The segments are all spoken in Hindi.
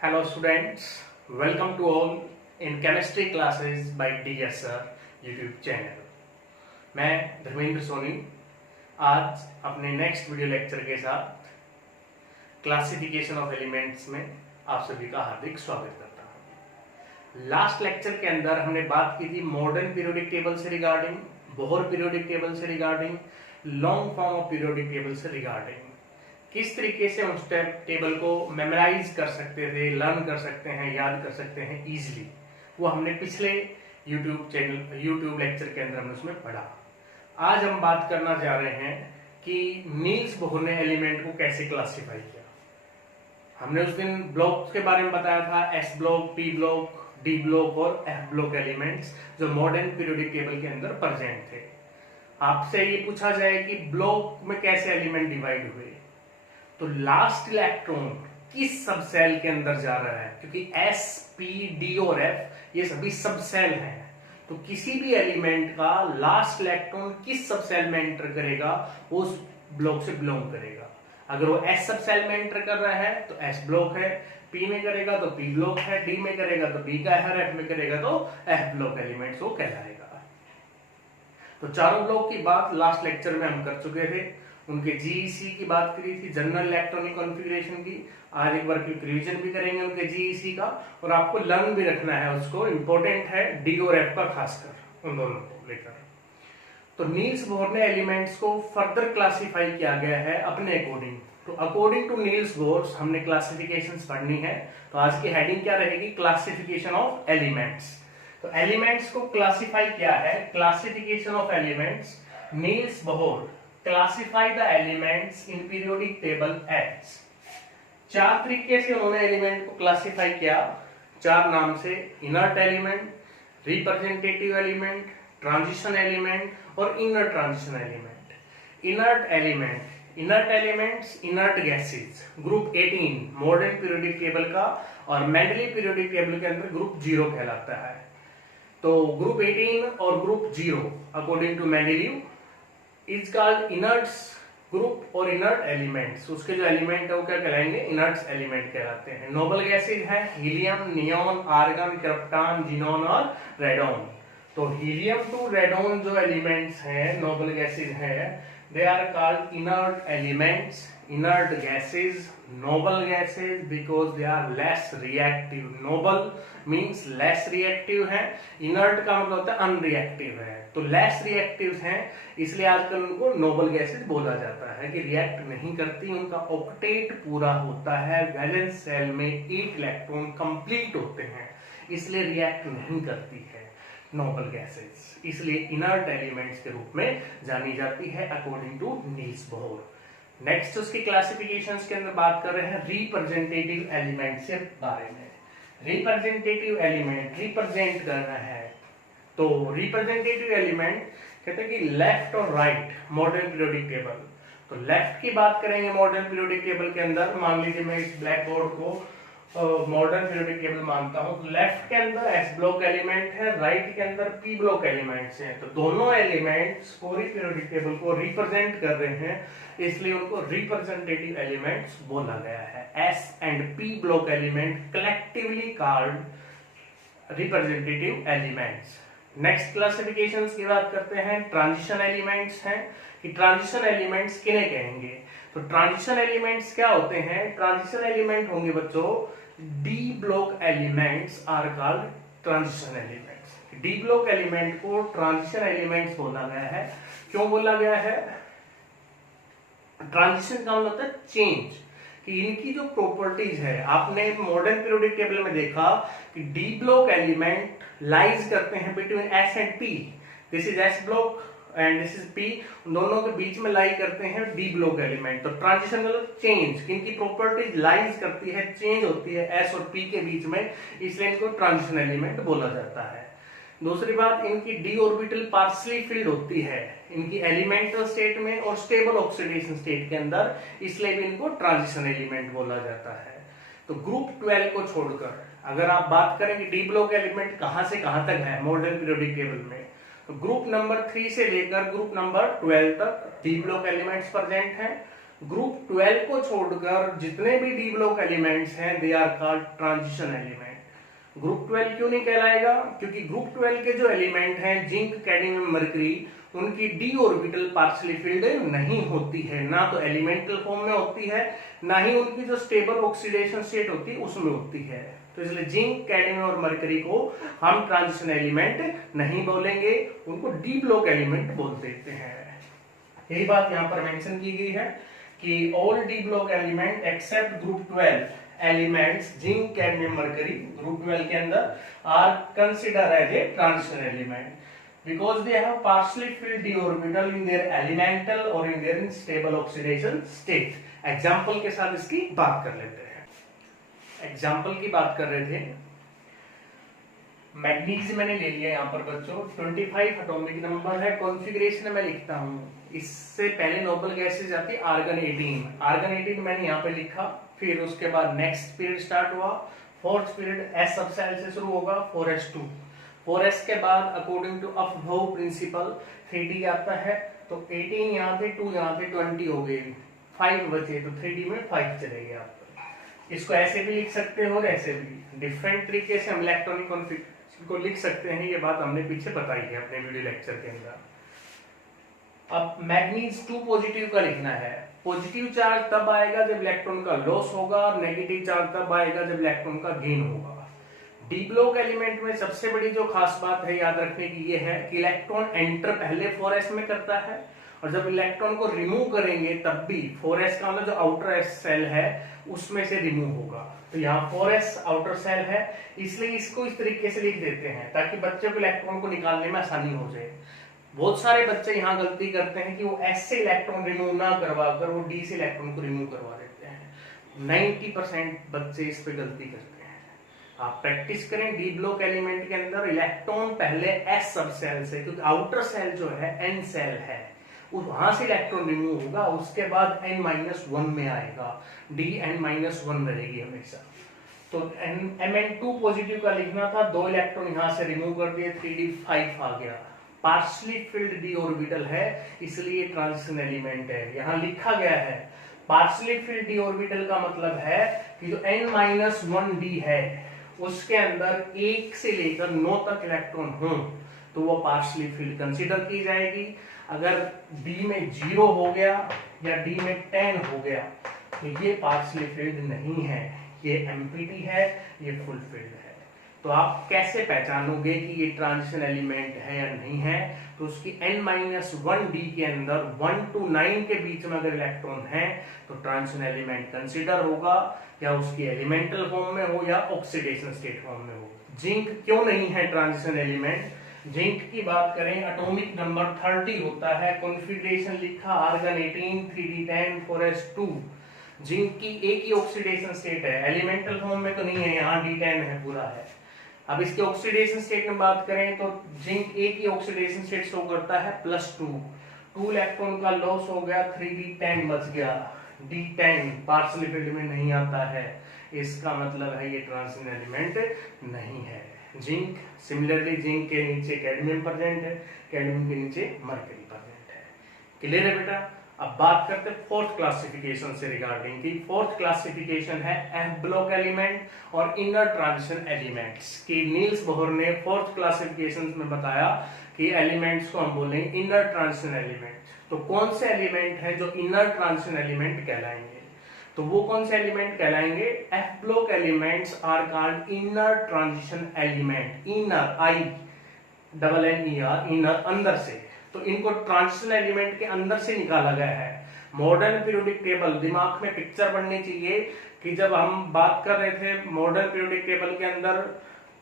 Hello students, welcome to all in chemistry classes by DSR YouTube channel। मैं धर्मेंद्र सोनी आज अपने नेक्स्ट वीडियो लेक्चर के साथ क्लासिफिकेशन ऑफ एलिमेंट्स में आप सभी का हार्दिक स्वागत करता हूँ। लास्ट लेक्चर के अंदर हमने बात की थी मॉडर्न पीरियोडिक टेबल से रिगार्डिंग, बोहर पीरियोडिक टेबल से regarding, long form of periodic table से रिगार्डिंग किस तरीके से उस टेबल को मेमोराइज कर सकते थे, लर्न कर सकते हैं, याद कर सकते हैं इजीली। वो हमने पिछले यूट्यूब लेक्चर के अंदर हमने उसमें पढ़ा। आज हम बात करना चाह रहे हैं कि नील्स बोहर ने एलिमेंट को कैसे क्लासिफाई किया। हमने उस दिन ब्लॉक के बारे में बताया था, S block, P block, D block और एफ ब्लॉक एलिमेंट्स जो मॉडर्न पीरियोडिक टेबल के अंदर प्रेजेंट थे। आपसे ये पूछा जाए कि ब्लॉक में कैसे एलिमेंट डिवाइड हुए, तो लास्ट इलेक्ट्रॉन किस सब सेल के अंदर जा रहा है, क्योंकि एस, पी, डी और एफ ये सभी सब सेल हैं। तो किसी भी एलिमेंट का लास्ट इलेक्ट्रॉन किस सब सेल में एंटर करेगा वो उस ब्लॉक से बिलोंग करेगा। अगर वो एस सब सेल में एंटर कर रहा है तो एस ब्लॉक है, पी में करेगा तो पी ब्लॉक है, डी में करेगा तो डी का है, एफ में करेगा तो एफ ब्लॉक एलिमेंट्स वो कहलाएगा। तो चारों ब्लॉक की बात लास्ट लेक्चर में हम कर चुके थे। उनके जीईसी की बात करी थी, जनरल इलेक्ट्रॉनिक कॉन्फ़िगरेशन की। आज एक बार क्विक रिवीजन भी करेंगे उनके जीईसी का, और आपको लर्न भी रखना है उसको, इंपॉर्टेंट है डी और एफ का खासकर, उन दोनों को लेकर। तो नील्स बोहर ने एलिमेंट्स को फर्दर क्लासिफाई किया गया है अपने अकॉर्डिंग। तो अकॉर्डिंग टू नील्स बोहर हमने क्लासिफिकेशंस पढ़नी है। तो आज की हेडिंग क्या रहेगी? Classification of elements. तो एलिमेंट्स को क्लासिफाई किया है, classification of elements. Niels Bohr classify the elements in periodic table as. चार तरीके से उन्होंने एलिमेंट को क्लासिफाई किया, चार नाम से: inert element, representative element, transition element और inner transition element. Inert elements, inert gases, group 18 modern periodic table का, और मेंडली पीरियोडिक टेबल के अंदर ग्रुप 0 कहलाता है। तो ग्रुप 18 और group 0 according to Mendeleev is called inerts group और इनर्ट एलिमेंट्स। उसके जो एलिमेंट है वो क्या कहलाएंगे? इनर्ट्स एलिमेंट कहलाते हैं। नोबल गैसेज है helium, neon, argon, krypton, xenon और रेडॉन। तो हीलियम टू रेडॉन जो एलिमेंट्स हैं, नोबल गैसेज हैं, they are called inert elements, inert gases, noble gases because they are less reactive. noble means less reactive है, inert का मतलब होता है unreactive है। तो less reactive हैं, इसलिए आजकल उनको noble gases बोला जाता है कि रिएक्ट नहीं करती, उनका ऑक्टेट पूरा होता है, वैलेंस सेल में 8 इलेक्ट्रॉन कंप्लीट होते हैं, इसलिए रिएक्ट नहीं करती है noble gases, इसलिए इनर्ट एलिमेंट्स के रूप में जानी जाती है according to Niels Bohr. Next उसकी क्लासिफिकेशंस के अंदर बात कर रहे हैं रिप्रेजेंटेटिव एलिमेंट के बारे में। रिप्रेजेंटेटिव एलिमेंट रिप्रेजेंट करना है, तो रिप्रेजेंटेटिव एलिमेंट कहते हैं कि लेफ्ट और राइट मॉडर्न पीरियोडिक टेबल। तो लेफ्ट की बात करेंगे मॉडर्न पीरियोडिक टेबल के अंदर, मान लीजिए मैं इस ब्लैक बोर्ड को मॉडर्न पीरियोडिक टेबल मानता हूं, तो लेफ्ट के अंदर एस ब्लॉक एलिमेंट है, राइट के अंदर पी ब्लॉक एलिमेंट्स हैं। तो दोनों एलिमेंट्स पूरी पीरियोडिक टेबल को रिप्रेजेंट कर रहे हैं, इसलिए उनको रिप्रेजेंटेटिव एलिमेंट्स बोला गया है। S and P block element collectively called representative elements. Next classifications की बात करते हैं, ट्रांजिशन एलिमेंट्स हैं कि ट्रांजिशन एलिमेंट्स किन्हें कहेंगे। तो ट्रांजिशन एलिमेंट्स क्या होते हैं? ट्रांजिशन एलिमेंट होंगे बच्चों, D block elements are called transition elements. D block element को ट्रांजिशन एलिमेंट्स बोला गया है। क्यों बोला गया है? ट्रांजिशन का मतलब है चेंज, कि इनकी जो प्रॉपर्टीज है, आपने मॉडर्न पीरियोडिक टेबल में देखा कि डी ब्लॉक एलिमेंट लाइज करते हैं between S and P. This is S block and this is P, दोनों के बीच में लाई करते हैं डी ब्लॉक एलिमेंट। तो ट्रांजिशन मतलब चेंज, इनकी प्रॉपर्टीज लाइज करती है, चेंज होती है एस और पी के बीच में, इसलिए इनको ट्रांजिशन एलिमेंट बोला जाता है। दूसरी बात, इनकी डी ऑर्बिटल पार्शली फिल्ड होती है इनकी एलिमेंटल स्टेट में और स्टेबल ऑक्सीडेशन स्टेट के अंदर, इसलिए भी इनको ट्रांजिशन एलिमेंट बोला जाता है। तो ग्रुप 12 को छोड़कर अगर आप बात करें कि डी ब्लॉक एलिमेंट कहां से कहां तक है मॉडर्न पीरियोडिक टेबल में, तो ग्रुप नंबर 3 से लेकर ग्रुप नंबर 12 तक डी ब्लॉक एलिमेंट्स प्रेजेंट हैं। ग्रुप 12 को छोड़कर जितने भी डी ब्लॉक एलिमेंट्स हैं they are called transition element. Group 12 क्यों नहीं कहलाएगा? क्योंकि ग्रुप 12 के जो एलिमेंट हैं जिंक, कैडमियम, मरकरी, उनकी डी ऑर्बिटल पार्शियली फिल्ड नहीं होती है, ना तो एलिमेंटल फॉर्म में होती है, ना ही उनकी जो स्टेबल ऑक्सीडेशन स्टेट होती है उसमें होती है। तो इसलिए जिंक, कैडमियम और मरकरी को हम ट्रांजिशन एलिमेंट नहीं बोलेंगे, उनको डी ब्लॉक एलिमेंट बोल देते हैं। यही बात यहाँ पर मेंशन की गई है कि all D block element except group 12 elements zinc, cadmium, mercury group 12 के अंदर are consider as a transition element because they have partially filled d orbital in their elemental or in their stable oxidation state। Example के साथ इसकी बात कर लेते हैं। एग्जाम्पल की बात कर रहे थे, मैग्नीज मैंने ले लिया यहाँ पर बच्चों, 25 एटॉमिक नंबर है, कॉन्फ़िगरेशन मैं लिखता हूँ। इससे पहले नोबल गैसेज आती है आर्गन 18। आर्गन 18 मैंने यहाँ पे लिखा, फिर उसके बाद नेक्स्ट पीरियड स्टार्ट हुआ, फोर्थ पीरियड एस सबसेल से शुरू होगा, 4s2। 4s के बाद according to Aufbau principal 3d आता है, तो 18 यहाँ थे, 2 यहाँ थे, 20 हो गई, 5 बचे, तो 3d में 5 चलेंगे आप। इसको ऐसे भी लिख सकते हो और ऐसे भी, डिफरेंट तरीके से हम इलेक्ट्रॉनिक कॉन्फ़िगरेशन को लिख सकते हैं। ये बात हमने पीछे बताई है अपने वीडियो लेक्चर के अंदर। अब मैग्नीज 2 पॉजिटिव का लिखना है। पॉजिटिव चार्ज तब आएगा जब इलेक्ट्रॉन का लॉस होगा, और नेगेटिव चार्ज तब आएगा जब इलेक्ट्रॉन का गेन होगा। डी ब्लॉक एलिमेंट में सबसे बड़ी जो खास बात है याद रखने की ये है कि इलेक्ट्रॉन एंटर पहले 4s में करता है, और जब इलेक्ट्रॉन को रिमूव करेंगे तब भी 4s का मतलब जो आउटर सेल है उसमें से रिमूव होगा। तो यहाँ 4s आउटर सेल है, इसलिए इसको इस तरीके से लिख देते हैं ताकि बच्चे को इलेक्ट्रॉन को निकालने में आसानी हो जाए। बहुत सारे बच्चे यहाँ गलती करते हैं कि वो s से इलेक्ट्रॉन रिमूव ना करवा कर वो d से इलेक्ट्रॉन को रिमूव करवा देते हैं। 90% बच्चे इस पे गलती करते हैं। आप प्रैक्टिस करें, डी ब्लॉक एलिमेंट के अंदर इलेक्ट्रॉन पहले s सब सेल से, क्योंकि आउटर सेल जो है n सेल है, वहां से इलेक्ट्रॉन रिमूव होगा, उसके बाद n-1 में आएगा, dn-1 रहेगी हमेशा। तो Mn2 पॉजिटिव का लिखना था, 2 इलेक्ट्रॉन यहां से रिमूव कर दिए, 3d5 आ गया। पार्शियली फिल्ड डी ऑर्बिटल है, इसलिए ट्रांजिशन एलिमेंट है। यहां लिखा गया है पार्शियली फिल्ड डी ऑर्बिटल का मतलब है कि जो n-1d है उसके अंदर 1 से लेकर 9 तक इलेक्ट्रॉन हो तो वो पार्शियली फिल्ड कंसीडर की जाएगी। अगर d में 0 हो गया या d में 10 हो गया तो ये पार्शियली फिल्ड नहीं है, ये एम्प्टी है, ये फुल फिल्ड है। तो आप कैसे पहचानोगे कि ये ट्रांजिशन एलिमेंट है या नहीं है? तो उसकी n-1d के अंदर 1 to 9 के बीच में अगर इलेक्ट्रॉन है तो ट्रांजिशन एलिमेंट कंसीडर होगा, या उसकी एलिमेंटल फॉर्म में हो या ऑक्सीडेशन स्टेट फॉर्म में हो। जिंक क्यों नहीं है ट्रांजिशन एलिमेंट? जिंक की बात करें, एटॉमिक नंबर 30 होता है, कॉन्फ़िगरेशन लिखा आर्गन 18, 3d10, 4s2। जिंक की एक ही ऑक्सीडेशन स्टेट है, एलिमेंटल फॉर्म में तो नहीं है, यहाँ d10 है, पूरा है। अब इसके ऑक्सीडेशन स्टेट में बात करें तो जिंक एक ही ऑक्सीडेशन स्टेट शो करता है +2। 2 इलेक्ट्रॉन का लॉस हो गया, 3d10 बच गया, d10 पार्शियली फिल्ड में नहीं आता है, इसका मतलब है ये ट्रांजिशन एलिमेंट नहीं है। जिंक सिमिलरली, जिंक के नीचे कैडमियम प्रेजेंट है, कैडमियम के नीचे मरकरी प्रेजेंट है। क्लियर है बेटा? अब बात करते हैं फोर्थ क्लासिफिकेशन से रिगार्डिंग की। फोर्थ क्लासिफिकेशन है एफ ब्लॉक एलिमेंट और इनर ट्रांजिशन एलिमेंट्स की। नील्स बोहर ने फोर्थ क्लासिफिकेशन में बताया कि एलिमेंट्स को हम बोलेंगे इनर ट्रांजिशन एलिमेंट। तो कौन से एलिमेंट है जो इनर ट्रांजिशन एलिमेंट कहलाएंगे? तो वो कौन से एलिमेंट कहलाएंगे? F block elements are called inner transition element. Inner, I-double-N-E-R, inner, अंदर से। तो इनको ट्रांजिशन एलिमेंट के अंदर से निकाला गया है। मॉडर्न पीरियोडिक टेबल, दिमाग में पिक्चर बननी चाहिए कि जब हम बात कर रहे थे मॉडर्न पीरियोडिक टेबल के अंदर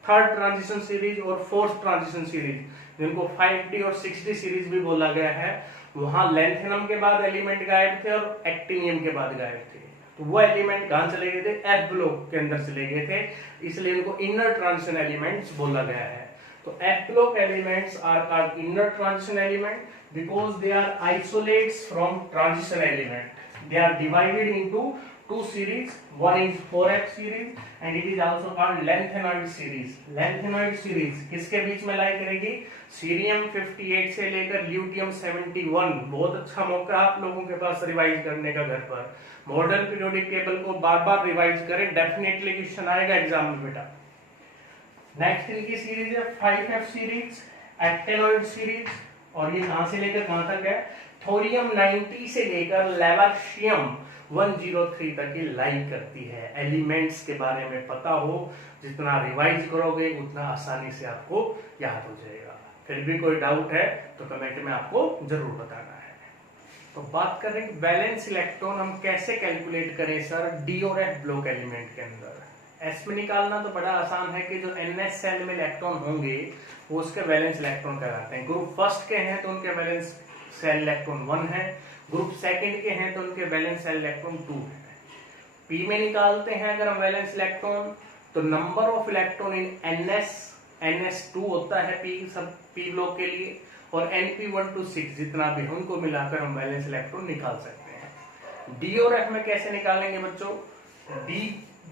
थर्ड ट्रांजिशन सीरीज और फोर्थ ट्रांजिशन सीरीज, जिनको 5D और 6D सीरीज भी बोला गया है, वहां लेंथेनम के बाद एलिमेंट गायब थे और एक्टिनियम के बाद गायब थे। तो वो एलिमेंट कहां चले गए थे? एफ ब्लॉक के अंदर चले गए थे, इसलिए इनको इनर ट्रांजिशन एलिमेंट्स बोला गया है। तो F block elements are called inner transition element because they are isolates from transition element. They are divided into two series. One is 4f series and it is also called lengthenoid series. Lengthenoid series किसके बीच में लाई करेगी? सीरियम 58 से लेकर ल्यूटियम 71. बहुत अच्छा मौका आप लोगों के पास रिवाइज करने का घर पर. मॉडर्न पीरियोडिक टेबल को बार बार रिवाइज करें, डेफिनेटली क्वेश्चन आएगा एग्जाम में बेटा. नेक्स्ट इनकी सीरीज है 5f सीरीज, एक्टेनॉइड सीरीज. और ये कहां से लेकर कहां तक है? थोरियम 90 से लेकर लेवर्शियम 103 तक की लाई करती है. एलिमेंट्स के बारे में पता हो, जितना रिवाइज करोगे उतना आसानी से आपको याद हो जाएगा. फिर भी कोई डाउट है तो कमेंट में आपको जरूर बताना है. तो बात करें वैलेंस इलेक्ट्रॉन हम कैसे कैलकुलेट करें सर डी और एफ ब्लॉक एलिमेंट के अंदर. एस में निकालना तो बड़ा आसान है कि जो एनएस सेल में इलेक्ट्रॉन होंगे वो उसके वैलेंस इलेक्ट्रॉन कहलाते हैं. ग्रुप फर्स्ट के हैं तो उनके वैलेंस सेल इलेक्ट्रॉन 1 है, ग्रुप सेकंड के हैं तो उनके वैलेंस सेल इलेक्ट्रॉन 2 है. पी में निकालते हैं अगर हम वैलेंस इलेक्ट्रॉन तो number of electron in NS2 होता है पी ब्लॉक के लिए, और NP1 to 6 जितना भी उनको मिलाकर हम वैलेंस इलेक्ट्रॉन निकाल सकते हैं. डी और एफ में कैसे निकालेंगे बच्चों? डी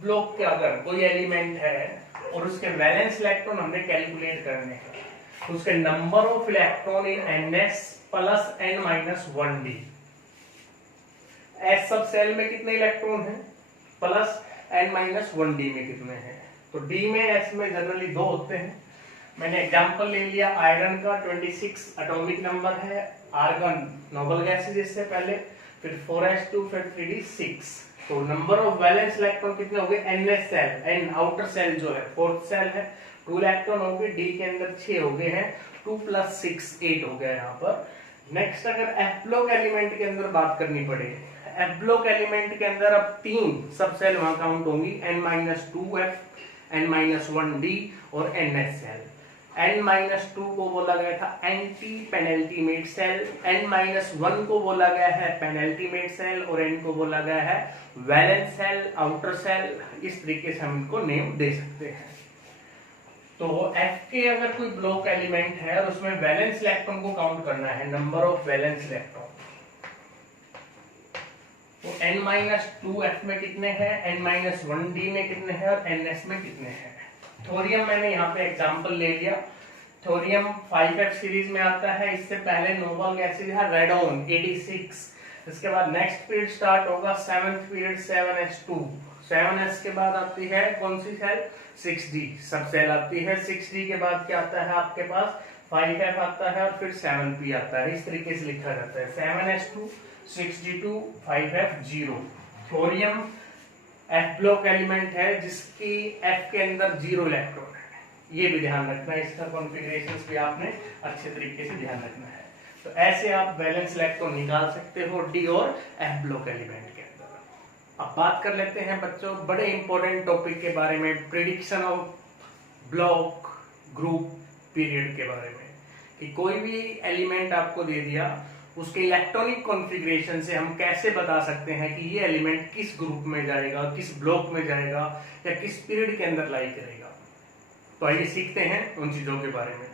ब्लॉक के अगर कोई एलिमेंट है और उसके वैलेंस इलेक्ट्रॉन हमने कैलकुलेट करने हैं तो उसके number of electron in NS plus n-1d. S सब सेल में कितने इलेक्ट्रॉन हैं प्लस n-1d में कितने हैं? तो डी में एस में जनरली 2 होते हैं. मैंने एग्जांपल ले लिया आयरन का 26 एटॉमिक नंबर है, आर्गन नोबल गैस है जिससे पहले, फिर 4s2 फिर 3d6. तो नंबर ऑफ वैलेंस इलेक्ट्रॉन कितने हो गए? NS shell, N outer shell जो है फोर्थ सेल है 2 इलेक्ट्रॉन हो गए, डी के अंदर 6 हो गए हैं, 2 + 6 8 हो गया यहाँ पर. नेक्स्ट अगर एफ ब्लॉक एलिमेंट के अंदर बात करनी पड़े, एफ ब्लॉक एलिमेंट के अंदर अब 3 सब सेल वहां काउंट होंगी, n-2f, n-1d और NS सेल. n-2 को बोला गया था एंटी पेनल्टीमेट सेल, n-1 को बोला गया है पेनल्टीमेट सेल और n को बोला गया है वैलेंस सेल, आउटर सेल. इस तरीके से हम इनको नेम दे सकते हैं. तो F के अगर कोई ब्लॉक एलिमेंट है और उसमें वैलेंस इलेक्ट्रॉन को काउंट करना है, नंबर ऑफ वैलेंस इलेक्ट्रॉन, तो n-2f में कितने हैं, n-1d में कितने हैं और ns में कितने हैं. थोरियम मैंने यहाँ पे एग्जांपल ले लिया. थोरियम 5f सीरीज में आता है. इससे पहले नोबल गैसेज है रेडोन 86. इसके बाद नेक्स्ट पीरियड स्टार्ट होगा 7th पीरियड 7s2. 7s के बाद आती है कौन सी सेल? 6d सब सेल आती है. 6d के बाद क्या आता है आपके पास? 5f आता है और फिर 7p आता है. इस तरीके से लिखा जाता है 7s2 6d2 5f 0. Thorium F block element है जिसकी एफ के अंदर 0 इलेक्ट्रॉन है. ये भी ध्यान रखना है, इसका कॉन्फ़िगरेशंस भी आपने अच्छे तरीके से ध्यान रखना है. तो ऐसे आप वैलेंस इलेक्ट्रॉन निकाल सकते हो डी और एफ ब्लॉक एलिमेंट के अंदर. अब बात कर लेते हैं बच्चों बड़े इंपॉर्टेंट टॉपिक के बारे में, prediction of block group period के बारे में. कि कोई भी एलिमेंट आपको दे दिया, उसके इलेक्ट्रॉनिक कॉन्फ़िगरेशन से हम कैसे बता सकते हैं कि ये एलिमेंट किस ग्रुप में जाएगा, किस ब्लॉक में जाएगा या किस पीरियड के अंदर लाई करेगा. तो आइए सीखते हैं उन चीजों के बारे में.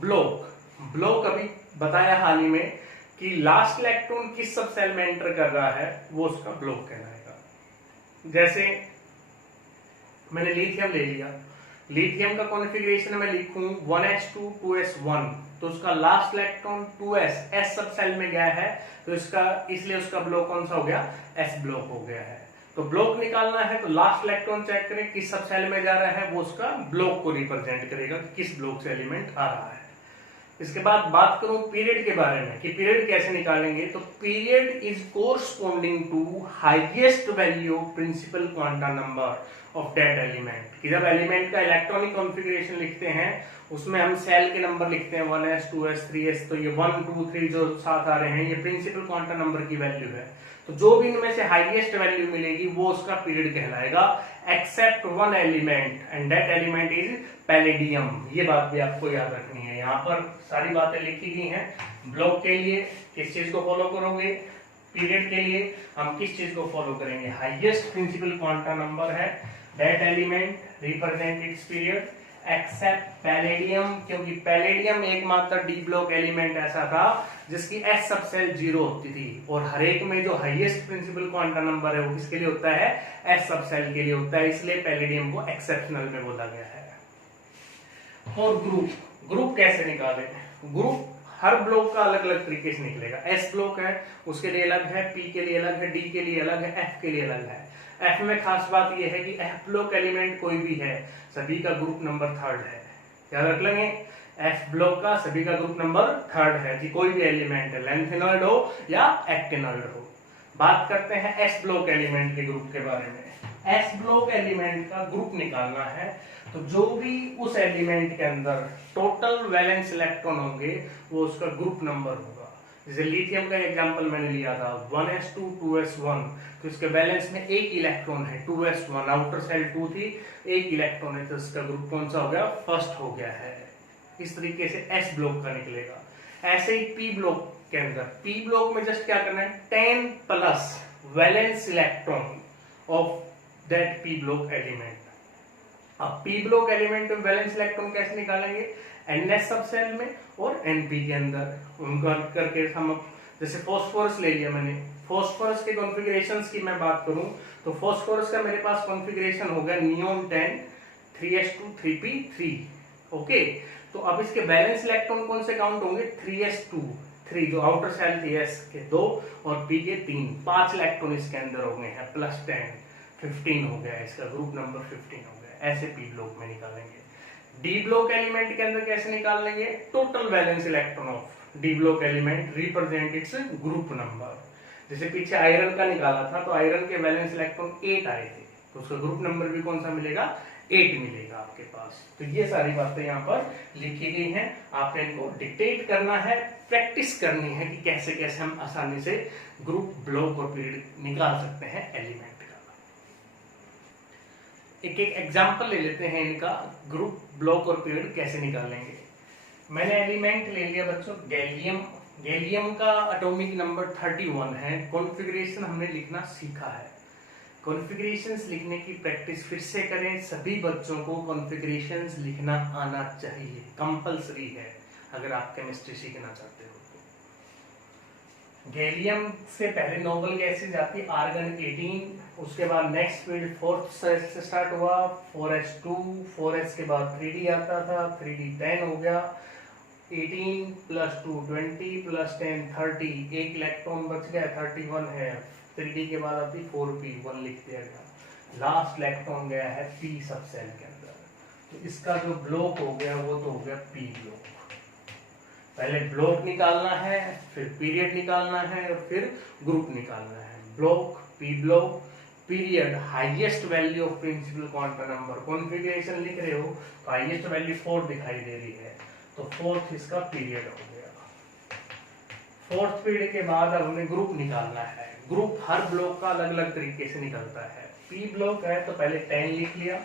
ब्लॉक अभी बताया हाल ही में कि लास्ट इलेक्ट्रॉन किस सब सेल में एंटर कर रहा है वो उसका ब्लॉक कहलाएगा. जैसे मैंने लिथियम ले लिया, लिथियम का कॉन्फ़िगरेशन मैं लिखूं 1s2 2s1, तो उसका लास्ट इलेक्ट्रॉन 2s s सब सेल में गया है तो इसलिए उसका ब्लॉक कौन सा हो गया? s ब्लॉक हो गया है. तो ब्लॉक निकालना है तो लास्ट इलेक्ट्रॉन चेक करें किस सब सेल में जा रहा है, वो उसका ब्लॉक को रिप्रेजेंट करेगा कि किस ब्लॉक से एलिमेंट आ रहा है. इसके बाद बात करूं पीरियड के बारे में कि पीरियड कैसे निकालेंगे. तो period is corresponding to highest value principal quantum number of that element. कि जब एलिमेंट का इलेक्ट्रॉनिक कॉन्फ़िगरेशन लिखते हैं उसमें हम सेल के नंबर लिखते हैं 1s 2s 3s. तो ये 1 2 3 जो साथ आ रहे हैं ये प्रिंसिपल क्वांटम नंबर की वैल्यू है. तो जो भी इनमें से हाईएस्ट वैल्यू मिलेगी वो उसका पीरियड कहलाएगा, except one element and that element is palladium. ये बात भी आपको याद रखनी है. यहाँ पर सारी बातें लिखी गई हैं. ब्लॉक के लिए किस चीज को फॉलो करोगे, पीरियड के लिए हम किस चीज को फॉलो करेंगे? हाईएस्ट प्रिंसिपल क्वांटम नंबर है, that element represent its period except palladium, क्योंकि पैलेडियम एकमात्र डी ब्लॉक एलिमेंट ऐसा था जिसकी एस सब सेल 0 होती थी, और हर एक में जो हाईएस्ट प्रिंसिपल क्वांटम नंबर है वो किसके लिए होता है, एस सब सेल के लिए होता है, इसलिए पैलेडियम को एक्सेप्शनल में बोला गया है। और ग्रुप कैसे निकाले, ग्रुप हर ब्लॉक का अलग अलग तरीके से निकलेगा। एस ब्लॉक है उसके लिए अलग है, पी के लिए अलग है, डी के लिए अलग है, एफ के लिए अलग है। एफ में खास बात यह है कि एफ ब्लॉक एलिमेंट कोई भी है सभी का ग्रुप नंबर 3rd है, याद रख लेंगे। एफ ब्लॉक का सभी का ग्रुप नंबर 3rd है कि कोई भी एलिमेंट है, लेंथेनॉइड हो या एक्टिनॉइड हो। बात करते हैं एस ब्लॉक एलिमेंट के ग्रुप के बारे में। एस ब्लॉक एलिमेंट का ग्रुप निकालना है तो जो भी उस एलिमेंट के अंदर टोटल वैलेंस इलेक्ट्रॉन होंगे वो उसका ग्रुप नंबर होगा। जैसे लिथियम का एग्जांपल मैंने लिया था 1s2 2s1, तो इसके बैलेंस में एक इलेक्ट्रॉन है 2s1, आउटर सेल 2 थी, एक इलेक्ट्रॉन है, तो इसका ग्रुप कौन सा हो गया, फर्स्ट हो गया है। इस तरीके से एस ब्लॉक का निकलेगा। ऐसे ही पी ब्लॉक के अंदर, पी ब्लॉक में जस्ट क्या करना है, 10 plus valence electron of that P block element. अब पी ब्लॉक एलिमेंट में वैलेंस इलेक्ट्रॉन कैसे निकालेंगे, एनएस सब सेल में और एनपी के अंदर उनका करके हम, जैसे फास्फोरस ले लिया मैंने, फास्फोरस के कॉन्फ़िगरेशंस की मैं बात करूं तो फास्फोरस का मेरे पास कॉन्फ़िगरेशन होगा नियोन 10 3s2 3p3। ओके, तो अब इसके बैलेंस इलेक्ट्रॉन कौन से काउंट होंगे, 3s2 3 जो आउटर सेल थी एस के 2 और पी के 3, 5 इलेक्ट्रॉन इसके अंदर हो गए हैं, प्लस 10 15 हो गया, इसका ग्रुप नंबर 15 हो गया। ऐसे पी ब्लॉक में निकालेंगे। डी ब्लॉक एलिमेंट के अंदर कैसे निकाल लेंगे, total valence electron of D block element represent its group number. जैसे पीछे आयरन का निकाला था तो आयरन के वैलेंस इलेक्ट्रॉन 8 आए थे, तो उसका ग्रुप नंबर भी कौन सा मिलेगा, 8 मिलेगा आपके पास। तो ये सारी बातें यहाँ पर लिखी गई हैं, आपने इनको डिक्टेट करना है, प्रैक्टिस करनी है कि कैसे कैसे हम आसानी से ग्रुप, ब्लॉक और पीरियड निकाल सकते हैं एलिमेंट का। एक एक एग्जांपल ले लेते हैं इनका, ग्रुप, ब्लॉक और पीरियड कैसे निकालेंगे। मैंने एलिमेंट ले लिया बच्चों गैलियम। गैलियम का एटॉमिक नंबर 31 है। कॉन्फ़िगरेशन हमने लिखना सीखा है, कॉन्फ़िगरेशंस लिखने की प्रैक्टिस फिर से करें। सभी बच्चों को कॉन्फ़िगरेशंस लिखना आना चाहिए, कंपलसरी है अगर आप केमिस्ट्री सीखना चाहते हो तो। गैलियम से पहले नोबल गैसेज आती है आर्गन 18, उसके बाद नेक्स्ट पीरियड 4th से स्टार्ट हुआ 4s2, 4s के बाद 3d आता था, 3d 10 हो गया, 18 + 2 20 + 10 30, एक इलेक्ट्रॉन बच गया 31 है। 3d के बाद आती 4p 1 लिख दिया गया, लास्ट इलेक्ट्रॉन गया है p सब सेल के अंदर। तो इसका जो ब्लॉक हो गया वो तो हो गया p ब्लॉक। पहले ब्लॉक निकालना है, फिर पीरियड निकालना है और फिर ग्रुप निकालना है। Block, P block, period, highest value of principal quantum number. Configuration लिख रहे हो तो हाईएस्ट वैल्यू 4 दिखाई दे रही है, तो 4th इसका पीरियड हो गया। 4th पीरियड के बाद अब हमें ग्रुप निकालना है। ग्रुप हर ब्लॉक का अलग अलग तरीके से निकलता है। पी ब्लॉक है तो पहले 10 लिख लिया,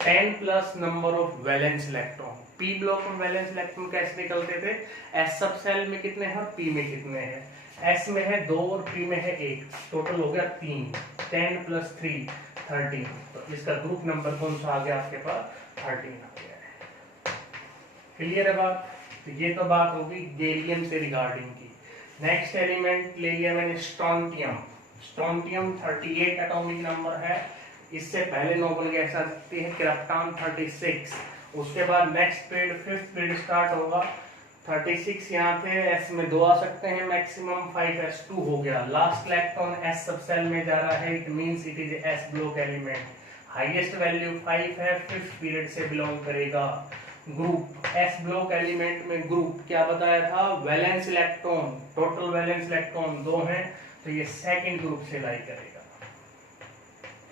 10 plus number of valence electron. P block में वैलेंस इलेक्ट्रॉन कैसे निकलते थे, एस सब सेल में कितने हैं, पी में कितने हैं, एस में है 2 और पी में है 1, टोटल हो गया 3, 10 + 3 13। तो इसका ग्रुप नंबर कौन सा आ गया आपके पास, 13 आ गया है। क्लियर है बात। तो ये तो बात होगी गैलियम से रिगार्डिंग की। नेक्स्ट एलिमेंट ले लिया मैंने स्ट्रोंटियम। स्ट्रोंटियम 38 एटॉमिक नंबर है। इससे पहले नोबल गैस आ सकती है क्रिप्टॉन 36। उसके बाद next period 5th period start होगा, 36 यहाँ थे, एस में 2 आ सकते हैं मैक्सिमम, 5s2 हो गया। लास्ट इलेक्ट्रॉन एस सब सेल में जा रहा है, it means it is S block element. Highest value 5 है, 5th पीरियड से बिलोंग करेगा। ग्रुप, एस ब्लॉक एलिमेंट में ग्रुप क्या बताया था, valence electron, total valence electron 2 हैं, तो ये सेकंड ग्रुप से लाई करेगा।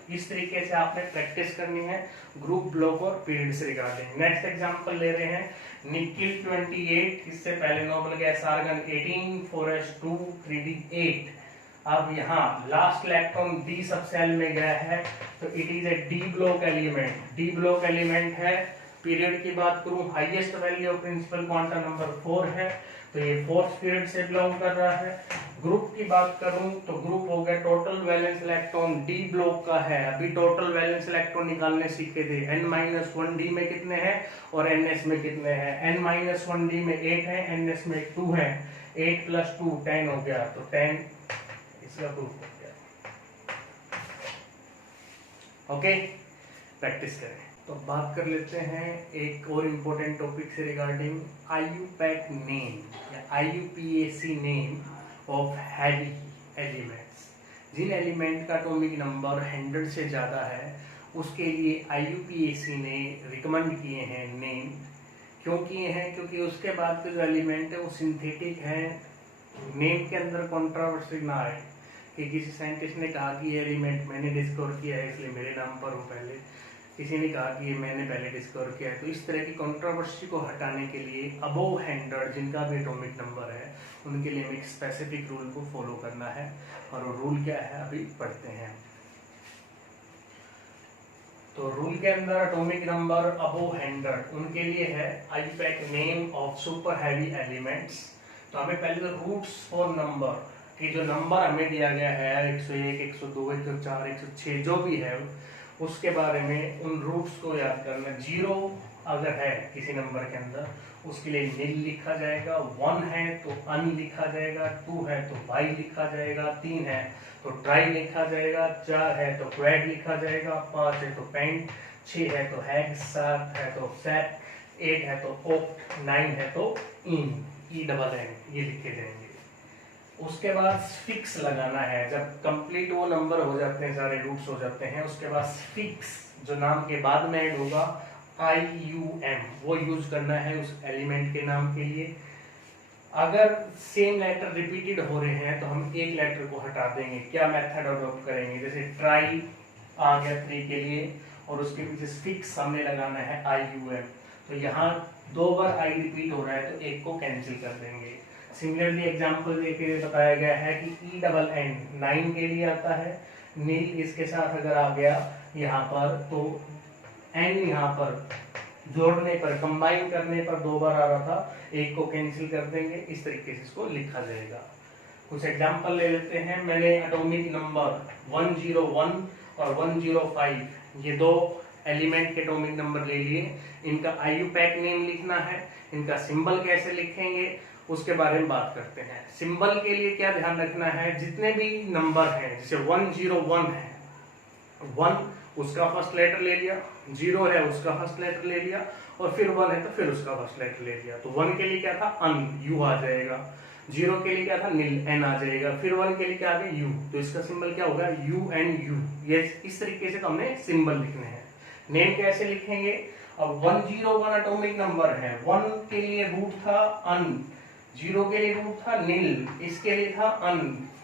इस तरीके से आपने प्रैक्टिस करनी है ग्रुप, ब्लॉक और पीरियड से रिगार्डिंग। नेक्स्ट एग्जांपल ले रहे हैं निकिल 28, इससे पहले noble gas argon 18, 4s2 3d 8। अब यहाँ last electron D subshell में गया है, तो it is a D block element. D block element है। पीरियड की बात करूं, highest value of principal quantum number 4 है, तो ये 4th पीरियड से बिलोंग कर रहा है। ग्रुप की बात करूं तो ग्रुप हो गया total valence electron D block का है। अभी टोटल वैलेंस इलेक्ट्रॉन निकालने सीखे थे। n-1 डी में कितने हैं और ns में कितने हैं। n-1 डी में 8 है, ns में 2 है। 8 + 2 10 हो गया, तो 10 इसका ग्रुप हो गया। ओके, प्रैक्टिस करें। तो बात कर लेते हैं एक और इम्पोर्टेंट टॉपिक से रिगार्डिंग IUPAC नेम या IUPAC name of heavy elements. जिन एलिमेंट का एटॉमिक नंबर 100 से ज़्यादा है उसके लिए IUPAC ने रिकमेंड किए हैं नेम। क्यों किए हैं? क्योंकि उसके बाद के जो एलिमेंट है वो सिंथेटिक है। नेम के अंदर कंट्रोवर्सी ना आए कि किसी साइंटिस्ट ने कहा कि ये एलिमेंट मैंने डिस्कवर किया है इसलिए मेरे नाम पर हो, पहले किसी ने कहा कि ये मैंने पहले डिस्कवर किया है। तो इस तरह की कंट्रोवर्सी को हटाने के लिए अबोव 100 जिनका भी एटॉमिक नंबर है उनके लिए हमें एक स्पेसिफिक रूल को फॉलो करना है, और वो रूल क्या है अभी पढ़ते हैं। तो रूल के अंदर एटॉमिक नंबर अबोव 100 उनके लिए है IUPAC name of super heavy elements. तो हमें पहले तो रूट्स फॉर नंबर कि जो नंबर हमें दिया गया है 101, 102, 104, 106 जो भी है उसके बारे में उन रूट्स को याद करना। 0 अगर है किसी नंबर के अंदर उसके लिए नील लिखा जाएगा, 1 है तो अन लिखा जाएगा, 2 है तो बाई लिखा जाएगा, 3 है तो ट्राई लिखा जाएगा, 4 है तो क्वेड लिखा जाएगा, 5 है तो पेंट, 6 है तो हैग, 7 है तो सेट, 8 है तो ओक्ट, 9 है तो इन, ENN ये लिखे जाएंगे। उसके बाद फिक्स लगाना है। जब कंप्लीट वो नंबर हो जाते हैं, सारे रूट्स हो जाते हैं, उसके बाद फिक्स जो नाम के बाद में ऐड होगा IUM वो यूज करना है उस एलिमेंट के नाम के लिए। अगर सेम लेटर रिपीटेड हो रहे हैं तो हम एक लेटर को हटा देंगे। क्या मेथड अडॉप्ट करेंगे? जैसे ट्राई आ गया 3 के लिए और उसके पीछे फिक्स हमने लगाना है IUM। तो यहाँ 2 बार I रिपीट हो रहा है तो एक को कैंसिल कर देंगे। सिमिलरली एग्जाम्पल देके बताया गया है कि ENN 9 के लिए आता है, नील इसके साथ अगर आ गया यहाँ पर तो n यहाँ पर जोड़ने पर कंबाइन करने पर 2 बार आ रहा था, एक को कैंसिल कर देंगे। इस तरीके से इसको लिखा जाएगा। कुछ एग्जाम्पल ले लेते हैं। मैंने एटॉमिक नंबर 101 और 105 ये 2 एलिमेंट के एटॉमिक नंबर ले लिए। इनका IUPAC नेम लिखना है। इनका सिंबल कैसे लिखेंगे उसके बारे में बात करते हैं। सिंबल के लिए क्या ध्यान रखना है, जितने भी नंबर हैं जैसे 101 है, 1 उसका फर्स्ट लेटर ले लिया, 0 है उसका फर्स्ट लेटर ले लिया, और फिर 1 है तो फिर उसका फर्स्ट लेटर ले लिया। तो 1 के लिए क्या था अन, U आ जाएगा। 0 के लिए क्या था नील, N आ जाएगा। फिर 1 के लिए क्या आ गया U, तो इसका सिंबल क्या होगा UNU। ये इस तरीके से तो हमने सिंबल लिखने हैं। नेम कैसे लिखेंगे? अब 101 एटॉमिक नंबर है, 1 के लिए रूट था अन, 0 के लिए रूट था नील, इसके लिए था अन,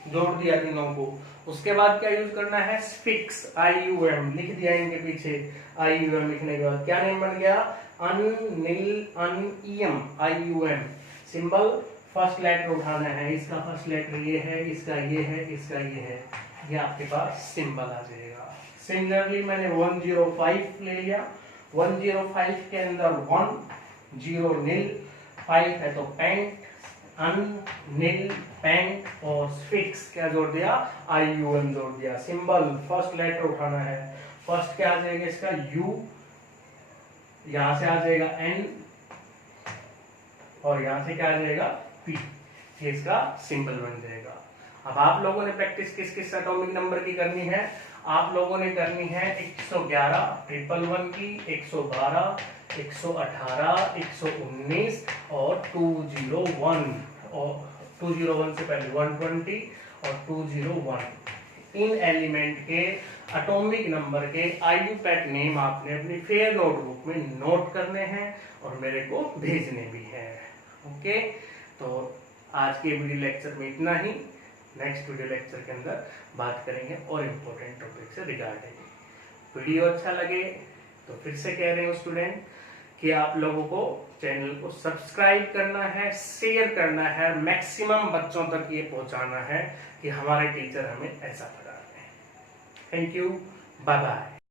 जोड़ दिया तीनों को। उसके बाद क्या यूज करना है? फिक्स IUM लिख दिया इनके पीछे। IUM लिखने के बाद क्या नेम बन गया? Un nil un EM IUM। Symbol first letter उठाना है, इसका फर्स्ट लेटर ये है, इसका ये है, इसका ये है, ये आपके पास सिंबल आ जाएगा। सिमिलरली मैंने 105 ले लिया। 105 के अंदर 1 0 नील, 5 है तो पेंट, अन नील पेंट, और फिक्स क्या जोड़ दिया? IUM जोड़ दिया। सिंबल फर्स्ट लेटर उठाना है। फर्स्ट क्या आ जाएगा इसका? U, यहां से आ जाएगा N, और यहां से क्या आ जाएगा? P। ये इसका सिंबल बन जाएगा। अब आप लोगों ने प्रैक्टिस किस किस एटॉमिक नंबर की करनी है? आप लोगों ने करनी है 111 111 की, 112, 118, 119 और 201, और 201 से पहले 120 और 201। इन एलिमेंट के एटॉमिक नंबर के IUPAC नेम आपने अपनी फेयर नोटबुक में नोट करने हैं और मेरे को भेजने भी है। ओके, तो आज के वीडियो लेक्चर में इतना ही। नेक्स्ट वीडियो लेक्चर के अंदर बात करेंगे और इम्पोर्टेंट टॉपिक से रिगार्डिंग। वीडियो अच्छा लगे तो फिर से कह रहे हो स्टूडेंट कि आप लोगों को चैनल को सब्सक्राइब करना है, शेयर करना है, मैक्सिमम बच्चों तक ये पहुंचाना है कि हमारे टीचर हमें ऐसा पढ़ा रहे हैं। Thank you, bye bye.